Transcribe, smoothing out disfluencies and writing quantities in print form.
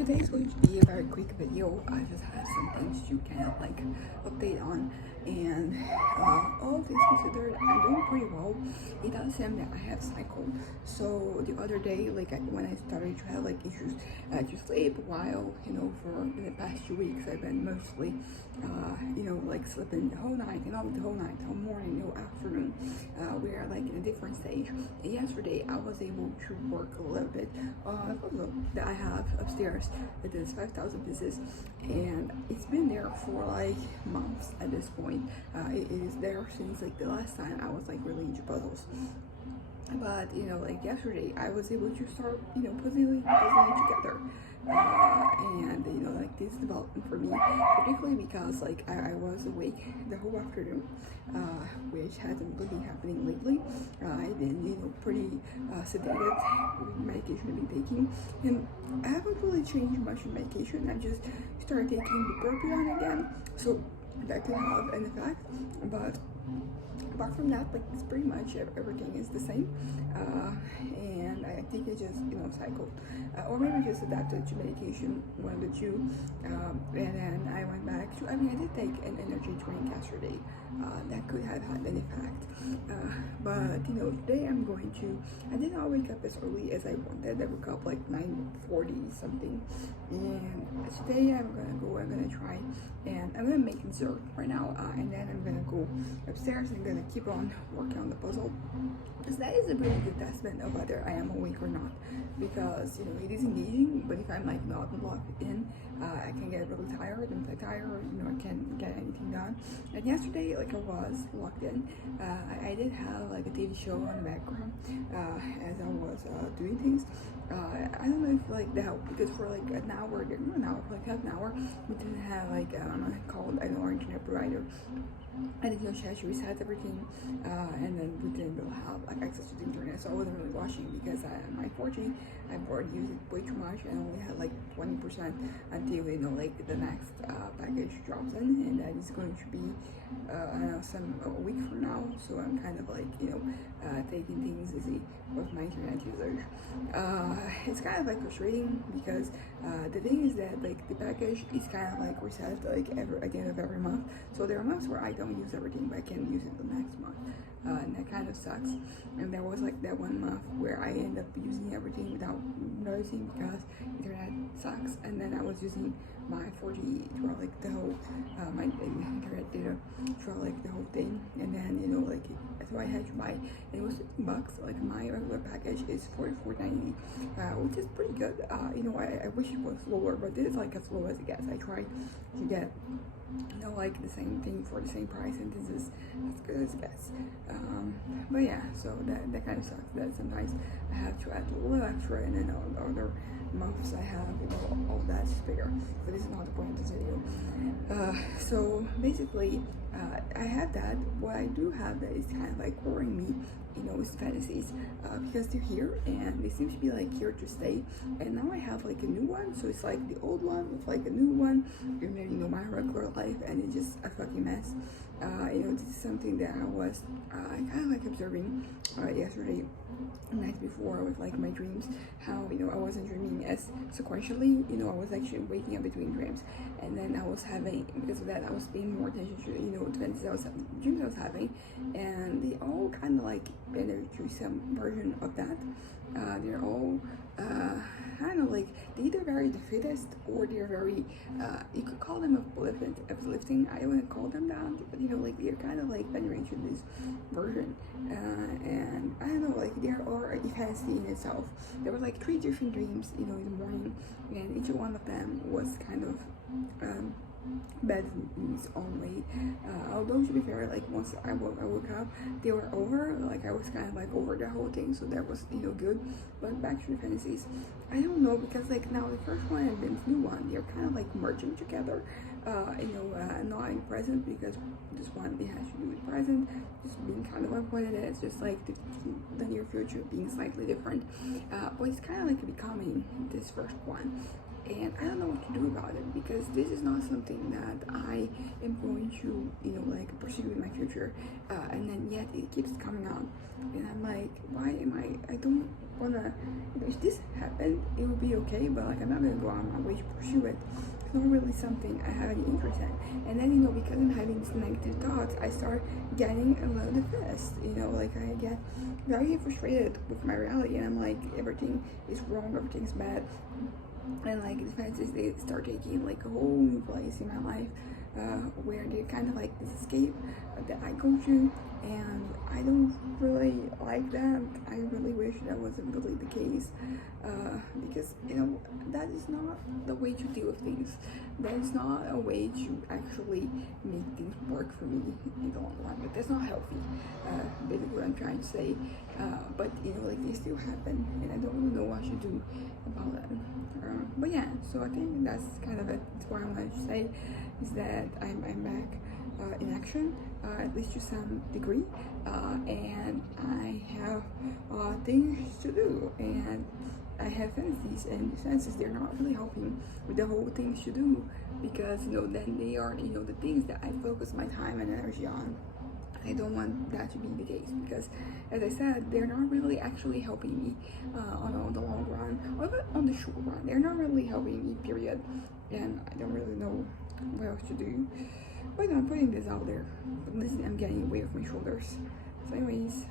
Today is going to be a very quick video. I just have some things to kind of like update on, and all things considered, I'm doing pretty well. It does seem that I have cycled. So the other day, when I started to have like issues to sleep, while for the past 2 weeks I've been mostly like sleeping the whole night, and not the whole night, the whole morning, the whole afternoon. We are like in a different stage. And yesterday I was able to work a little bit on a puzzle that I have upstairs. It is 5,000 pieces, and it's been there for like months at this point. It is there since like the last time I was like really into puzzles. But like yesterday, I was able to start puzzling it together, and like this development for me, particularly because like I was awake the whole afternoon, which hasn't really been happening lately. I've been pretty sedated with medication I've been taking, and I haven't really changed much in medication. I just started taking bupropion again, so that could have an effect, but apart from that, like it's pretty much everything is the same, and I think I just cycled, or maybe just adapted to medication, one of the two, and then I went back to. I mean, I did take an energy drink yesterday. That could have had an effect, but today I'm going to. I did not wake up as early as I wanted. I woke up like 9:40 something, and today I'm gonna try, and I'm gonna make dessert right now, and then I'm gonna go upstairs and gonna keep on working on the puzzle, because that is a really good testament of whether I am awake or not, because it is engaging, but if I'm like not locked in, I can get really tired, and if I'm tired, I can't get anything done. And yesterday, like I was locked in, I did have like a TV show on the background as I was doing things. I don't know if like that helped, because for like an hour, not an hour, for like half an hour, we didn't have like called an internet provider. I didn't she had to reset everything, and then we didn't really have like access to the internet, so I wasn't really watching, because my 4G, I've already used it way too much, and I only had like 20% until like the next package drops in, and that is going to be I don't know, a week from now. So I'm kind of like taking things easy with my internet usage. It's kind of like frustrating, because the thing is that like the package is kind of like reset like at the end of every month, so there are months where I don't use everything, but I can use it the next month, and that kind of sucks. And there was like that one month where I ended up using everything without noticing, because internet sucks, and then I was using my 4G throughout like the whole my internet data throughout like the whole thing, and then like so I had to buy, and it was $15. Like my regular package is $44.90, which is pretty good. I wish it was lower, but this is like as low as it gets. I tried to get like the same thing for the same price, and this is as good as it gets. But yeah, so that kind of sucks, that sometimes I have to add a little extra, and then all the other months I have all that's bigger, but this is not the point of this video. So basically, I have that. What I do have that is kind of like worrying me, is fantasies, because they're here, and they seem to be like here to stay. And now I have like a new one, so it's like the old one with like a new one, and then my regular life, and it's just a fucking mess. This is something that I was kind of like observing yesterday, the night before, with like my dreams, how I wasn't dreaming as sequentially. I was actually waking up between dreams, and then I was having, because of that, I was paying more attention to dreams I was having, and they all kind of like been to some version of that. They're all kind of like, they're either very defeatist, or they're very you could call them uplifting. I don't want to call them that, but like they're kind of like venerating to this version, and I don't know, like there are a fantasy in itself. There were like 3 different dreams in the morning, and each one of them was kind of bad in its own way. Although to be fair, like once I woke up, they were over. Like I was kind of like over the whole thing, so that was good. But back to the fantasies, I don't know, because like now the first one and the new one, they're kind of like merging together. Not in present, because this one, it has to do with present, just being kind of like what it is, just like the near future being slightly different. But it's kind of like becoming this first one. And I don't know what to do about it, because this is not something that I am going to, like pursue in my future. And then yet it keeps coming up, and I'm like, why am I don't gonna, if this happened, it would be okay, but like I'm not gonna go on my way to pursue it. It's not really something I have any interest in. And then, because I'm having these negative thoughts, I start getting a little depressed, like I get very frustrated with my reality, and I'm like, everything is wrong, everything's bad. And like the fancies, they start taking like a whole new place in my life, where they're kind of like this escape that I go to, and I don't really like that. I really wish that wasn't really the case, because that is not the way to deal with things. That is not a way to actually make things work for me in the long run. But that's not healthy. Basically, what I'm trying to say. But like they still happen, and I don't really know what to do about that. But yeah, so I think that's kind of it. That's what I wanted to say, is that I'm back in action, at least to some degree, and I have things to do, and I have fantasies, and fantasies, they're not really helping with the whole things to do, because then they are the things that I focus my time and energy on. I don't want that to be the case, because as I said, they're not really actually helping me on the long run, or even on the short run. They're not really helping me, period, and I don't really know what else to do. But I'm putting this out there, but listen, I'm getting away with my shoulders. So anyways,